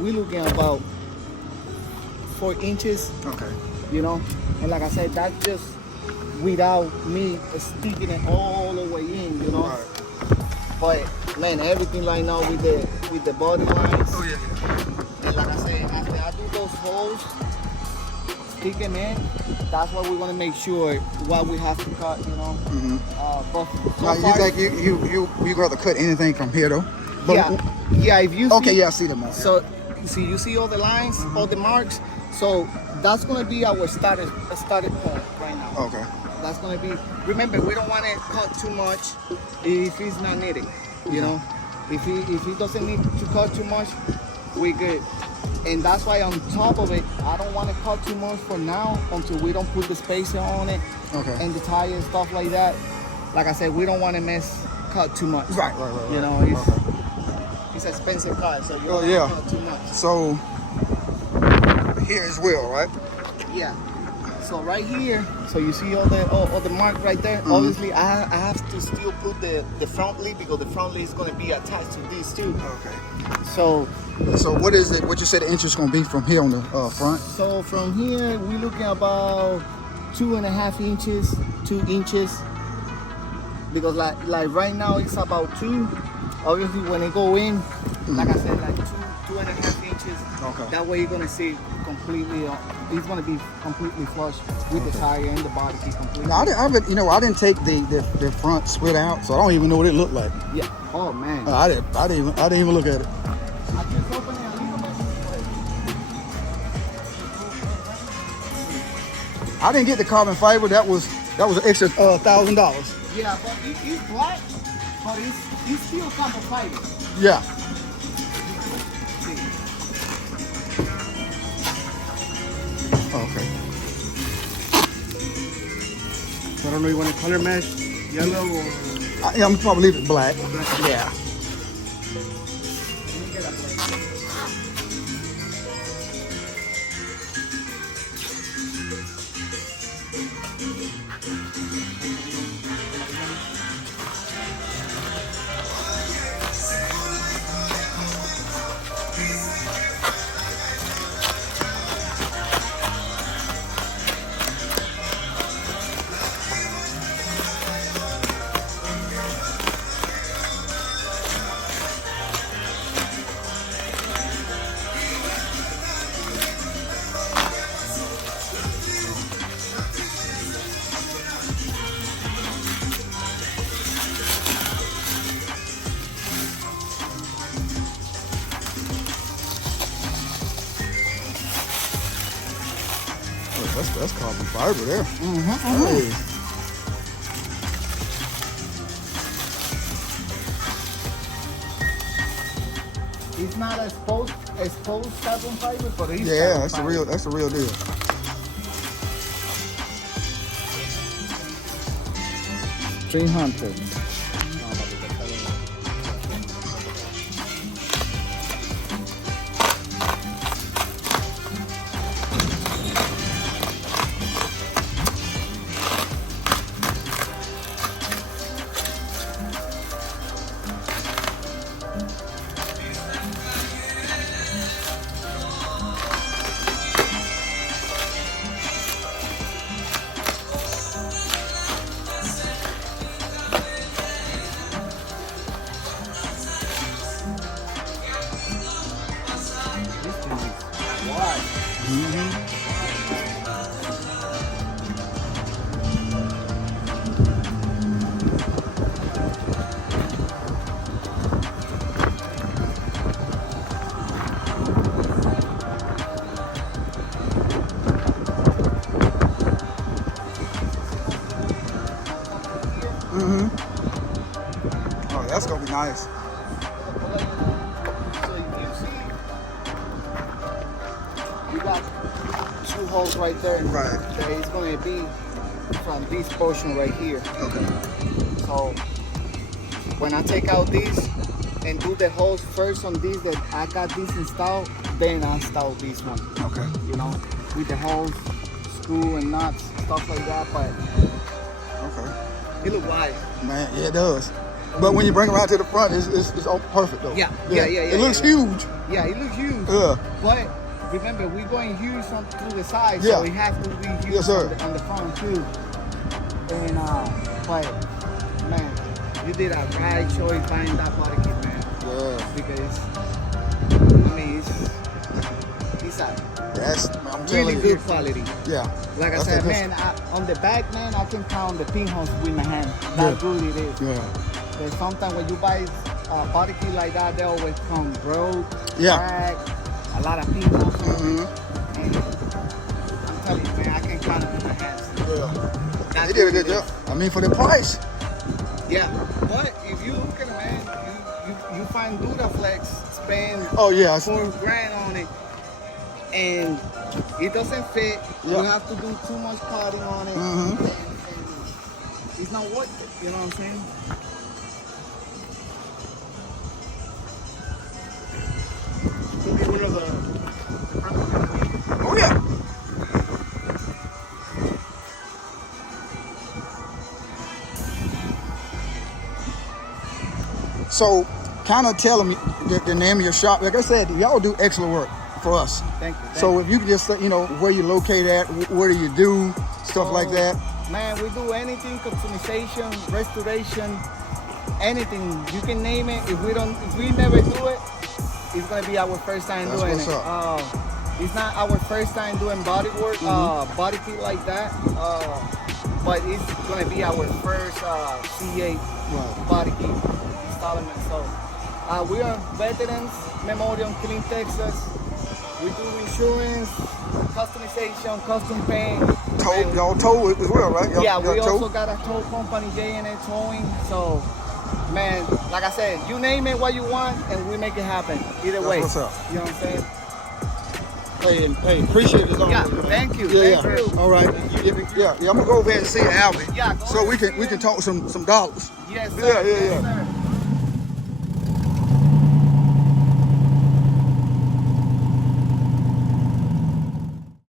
we looking about 4 inches. Okay. You know, and like I said, that's just without me sticking it all the way in. You know. Right. But man, everything like now with the body lines. Oh yeah. And like I said, after I do those holes, stick them in. That's what we're gonna make sure what we have to cut. You know. But so Now, you far, think you gonna have to cut anything from here though? But, yeah. If you okay, see, yeah, I see them all. So you see all the lines, all the marks. So that's gonna be our started point right now. Okay. That's gonna be. Remember, we don't want to cut too much if it's not needed. You know, if he doesn't need to cut too much, we good. And that's why on top of it, I don't want to cut too much for now until we don't put the spacer on it and the tire and stuff like that. Like I said, we don't want to cut too much. Right. You know, it's expensive car, so you don't want to cut too much. So here as well, right? Yeah. So right here, so you see all the mark right there. Obviously, I have to still put the front lid because the front lid is going to be attached to this too. Okay. So what is it? What you said the inch is going to be from here on the front? So from here, we're looking about 2.5 inches, 2 inches. Because like right now it's about 2. Obviously, when it go in, like I said, like 2.5 inches. Okay. That way you're gonna see completely. It's gonna be completely flush with the tire and the body be completely. No, I didn't take the front split out, so I don't even know what it looked like. Yeah. Oh man. I didn't even look at it. I just opened it a little bit. I didn't get the carbon fiber. That was an extra $1,000. Yeah, but it's black, but it's still carbon fiber. Yeah. Okay. So I don't know, you want to color match yellow or? I'm gonna probably leave it black. Yeah. That's carbon fiber there. Hey. It's not exposed carbon fiber, but it's That's the real deal. Streethunter. Oh, that's gonna be nice. So you see, you got 2 holes right there. Right. That is going to be from this portion right here. Okay. So when I take out these and do the holes first on these that I got this installed, then I install this one. Okay. You know, with the holes, screw and nuts, stuff like that. But Okay. it look wide. Man, yeah, it does. But when you bring it around to the front, it's all perfect though. Yeah. It looks huge. Yeah, it looks huge. Yeah. But remember, we're going huge through the side, Yeah. so it has to be huge Yes, sir. on the front too. And but man, you did a right choice buying that body kit, man. Yeah. Because I mean, it's a I'm really telling good you. quality. Yeah. Like I That's said, the- man, on the back, man, I can count the pinholes with my hand. That's good it is. Yeah. But sometimes when you buy a body kit like that, they always come broke, Yeah. cracked, a lot of pinholes. Mhm. And I'm telling you, man, I can count it with my hands. Yeah. That's They did a good good it job. I mean, for the price. is. Yeah, but if you look at it, man, you find Duraflex, spend Oh yeah. $4,000 on it, and it doesn't fit. Yeah. You have to do too much cutting on it, Mhm. and it's not worth it. You know what I'm saying? Oh yeah. So, kind of tell them the name of your shop. Like I said, y'all do excellent work for us. Thank you. So if you could just, where you locate at, what do you do, stuff like that. Man, we do anything, customization, restoration, anything. You can name it. If we never do it, it's gonna be our first time That's doing what's it. up. It's not our first time doing body work, body kit like that. But it's gonna be our first CA Right. body kit installment. So we are veterans, Memorial, Killing, Texas. We do insurance, customization, custom paint. And Y'all tow it as well, right? yeah, we tow? also got a tow company, J&A Towing. So, man, like I said, you name it what you want, and we make it happen. Either That's way. what's up. You know what I'm saying? Hey, appreciate it as always. Yeah, man. thank you. Yeah, Thank you. All right. Yeah, I'm gonna go over here and see Albie. Yeah, go So ahead we and see can him. talk some dollars. Yes, sir. Yeah. Yes, sir.